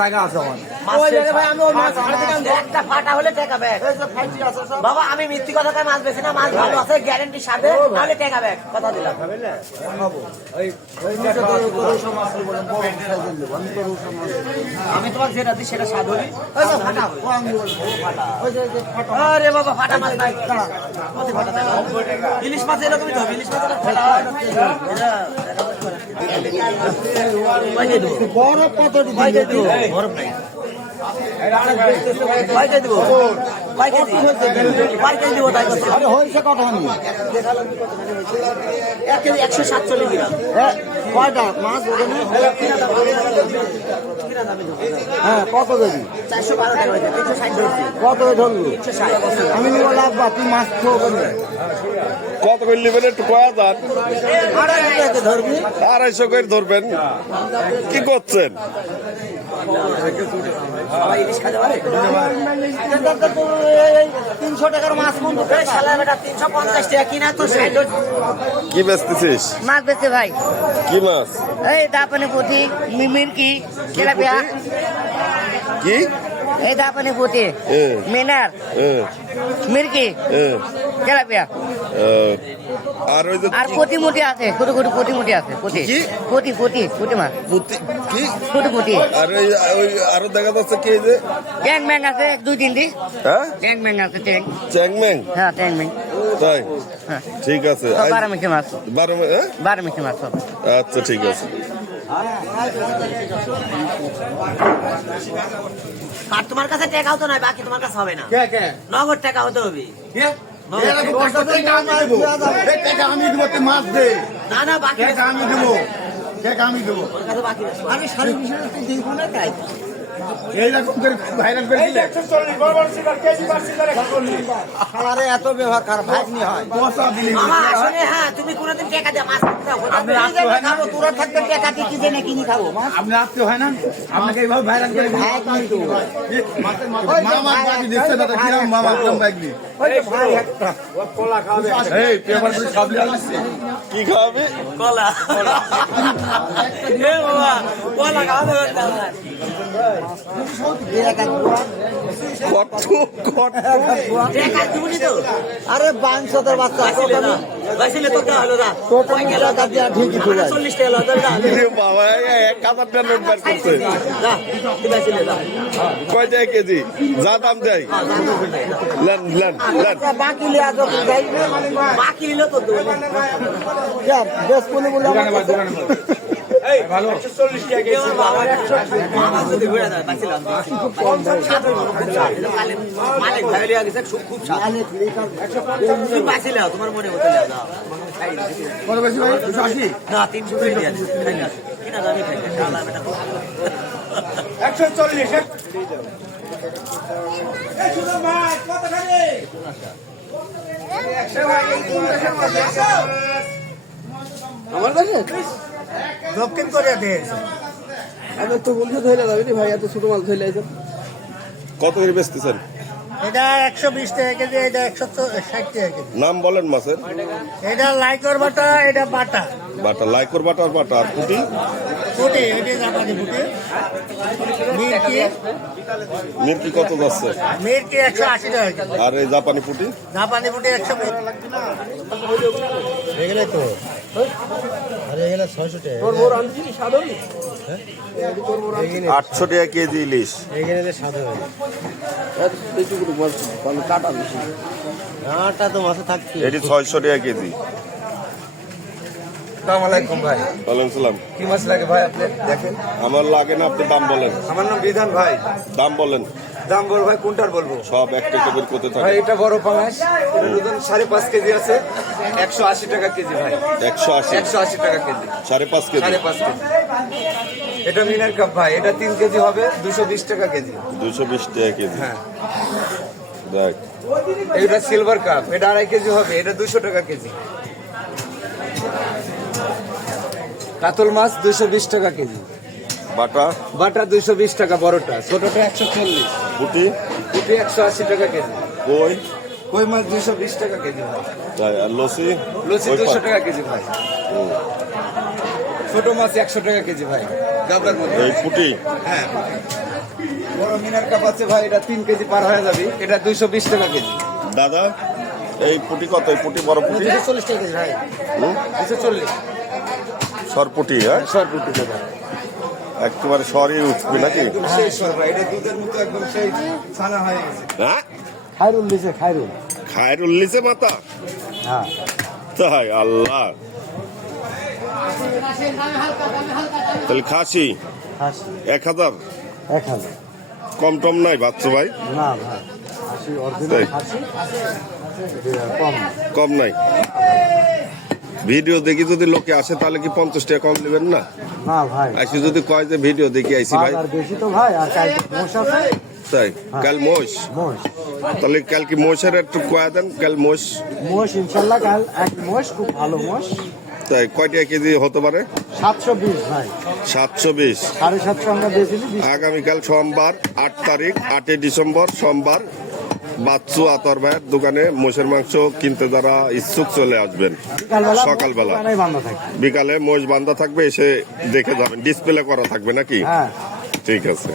জায়গা আছে বাবা আমি মিথ্যি কথা মাছ বেশি না, মাছ ভালো আছে গ্যারেন্টি সাথে, তাহলে টাকা ব্যাগ কথা দিলাম। আমি তোমার যেটা দিই সেটা স্বাদ হবে। আরে বাবা ফাটা মাছ নাই, ইলিশ মাছ এরকমই তো, ইলিশ মাছ বরফ কত বরফ নাই হয়েছে কত আমি 147 গ্রাম কয়টা মাছ হ্যাঁ কত দেবি 412 টাকা কত ধরলি আমি নিব লাভ বা তুই মাছ কত করে নেবেন একটু কয়া যান? 250 করে ধরবেন। কি করছেন? 300 টাকার মাছ 350 টাকা কিনা তো। কি বেচতেছিস? মাছ বেচে ভাই। কি মাছ? এই দাপানি পুঁটি, মিরকি, তেলাপিয়া। কি? এই দাপানি পুঁটি, মিনার, মিরকি, তেলাপিয়া। আর ওই যে আর পুঁটি মুটি আছে, ছোট ছোট পুঁটি মুটি আছে। পুঁটি পুঁটি পুঁটি পুঁটি মাছ, কি ছোট পুঁটি। আর ওই আরো দেখা যাচ্ছে কি যে ট্যাং ম্যাং আছে 2-3টি। হ্যাঁ ট্যাং ম্যাং আছে, ট্যাং চ্যাংম্যাং। হ্যাঁ ট্যাং ম্যাং। তাই হ্যাঁ ঠিক আছে। 12 মিশে মাছ, 12 মিশে মাছ সব। আচ্ছা ঠিক আছে। আর তোমার কাছে টাকাও তো নাই, বাকি তোমার কাছে হবে না, নগদ টাকা হতে হবে। আমি দেবো, তুই মাছ দে। না না বাকি আমি দেবো, আমি দেবো। আমি 20.5 দিব না তাই এইরকম করে ভাইরাল করে দিলে আরে এত ব্যবহার খারাপ ভাগ্নি হয়। মামা আসলে হ্যাঁ তুমি কোনদিন টাকা দিয়ে মাছ দাও, আপনি রাখতে হয় না, তোরা থাকতে টাকা দিয়ে কি জেনে কিনি খাবো মাছ। আপনি রাখতে হয় না, আপনাকে এইভাবে ভাইরাল করে ভাগ্নি তো মামা বাকি দিচ্ছে না, কিরম মামা কিরম ভাগ্নি। এই পেপার করে সব লিখে দিচ্ছে। কি খাওয়াবে? কলা এ বাবা কলা খাবে আরে 500 বাচ্চা বাইছিলে তো হলো না, ঠিকই 40 টাকা বাবা 1000 নোট বার করছে। কয় টাকা কেজি? যা দাম দেয় লেন লেন লেন। বাকি নিলে তো বেশ বলে বলে তোমার মনে হতে না 300 কিনা দামি খাই 140। আমার কাছে দক্ষিণ কোরিয়া দিয়েছে। আমি তো বলছি ধরে যাবে ভাই, এত ছোট মাছ ধরে আছে। কত করে বেচতেছেন? এটা 120 টাকা কেজি, এটা 160 টাকা কেজি। নাম বলেন মাছের। এটা লাইকর বাটা, এটা বাটা বাটা, লাইকর বাটা আর বাটা। আর পুঁটি? পুঁটি এটা জাপানি পুঁটি। মিরকি কত যাচ্ছে? মিরকি 180 টাকা কেজি। আর এই জাপানি পুঁটি? জাপানি পুঁটি 120 এগুলো তো। আরে এগুলো 600 টাকা। 800 টাকা কেজি ইলিশ। এগুলো সাদা কাটা বেশি। আটা তো মাছ থাকছে। এটি 600 টাকা কেজি। আসসালামু আলাইকুম ভাই। ওয়ালাইকুম সালাম। কি মাছ লাগে ভাই আপনি দেখেন? আমার লাগে না, আপনি দাম বলেন। আমার নাম বিধান ভাই। দাম বলেন। দাম বল ভাই, কোনটার বলবো? সব একটা একটা বের করতে ভাই থাকে। এটা বড় পাঙাশ, এটা ওজন 5.5 কেজি আছে, 180 টাকা কেজি ভাই। 180 180 টাকা কেজি, 5.5 কেজি। 5.5 কেজি। এটা মিনার কাপ ভাই, এটা 3 কেজি হবে, 220 টাকা কেজি। 220 টাকা কেজি। হ্যাঁ দেখ, এটা সিলভার কাপ, এটা 2.5 কেজি হবে, এটা 200 টাকা কেজি। কাতল মাছ 220 টাকা কেজি। বাটা? বাটা 220 টাকা বড়টা, ছোটটা 140। পুঁটি? পুঁটি 180 টাকা কেজি। কই? কই মাছ 220 টাকা কেজি ভাই। তাই আর লসি লুচি ওই 200 পার। টাকা কেজি ভাই। ছোট মাছ 100 টাকা কেজি ভাই, গাবলার মধ্যে। এই পুটি হ্যাঁ, বড় মিনার কাপ আছে ভাই, এটা 3 কেজি পার হয়ে যাবে, এটা 220 টাকা কেজি। দাদা এই পুটি কত? এই পুটি বড় পুটি 240 টাকা কেজি ভাই। 240 সর পুটি, হ্যাঁ শর্ট রুটি দাদা। একেবারে সরই উঠবে নাকি? একদম সেই সর ভাই, এটা দুধের মতো একদম সেই ছানা হয়ে গেছে। হ্যাঁ খাইরুল দিছে খাইরুল। খায়ের উল্লিছে মাথা, হ্যাঁ তাই আল্লাহ। তাহলে খাসি খাসি 1000, 1000। কম টম নাই বাচ্চু ভাই? না ভাই, খাসি অরিজিনাল তাই? খাসি, এটা কম। কম নাই। ভিডিও দেখি যদি লোকে আসে তাহলে কি 50 টাকা কম নেবেন না? না ভাই, আইসি যদি কয় যে ভিডিও দেখি আইসি ভাই, বাজার বেশি তো ভাই, আর কাল মোষ আছে। তাই কাল মোষ, মোষ তাহলে কাল কি মোষের একটু কয়া দেন, কাল মোষ। মোষ ইনশাল্লাহ কাল এক মোষ, খুব ভালো মোষ। তাই কয়টা কেজি হতে পারে? 720 ভাই, 720। 750 আমরা বেচিনি। আগামীকাল সোমবার 8 তারিখ, 8 ডিসেম্বর সোমবার, বাচ্চু আতর ভাইয়ের দোকানে মোষের মাংস কিনতে যারা ইচ্ছুক চলে আসবেন সকালবেলা। দোকানেই বান্ধা থাকে। বিকালে মোষ বান্ধা থাকবে, এসে দেখে যাবেন, ডিসপ্লে করা থাকবে নাকি? হ্যাঁ। ঠিক আছে।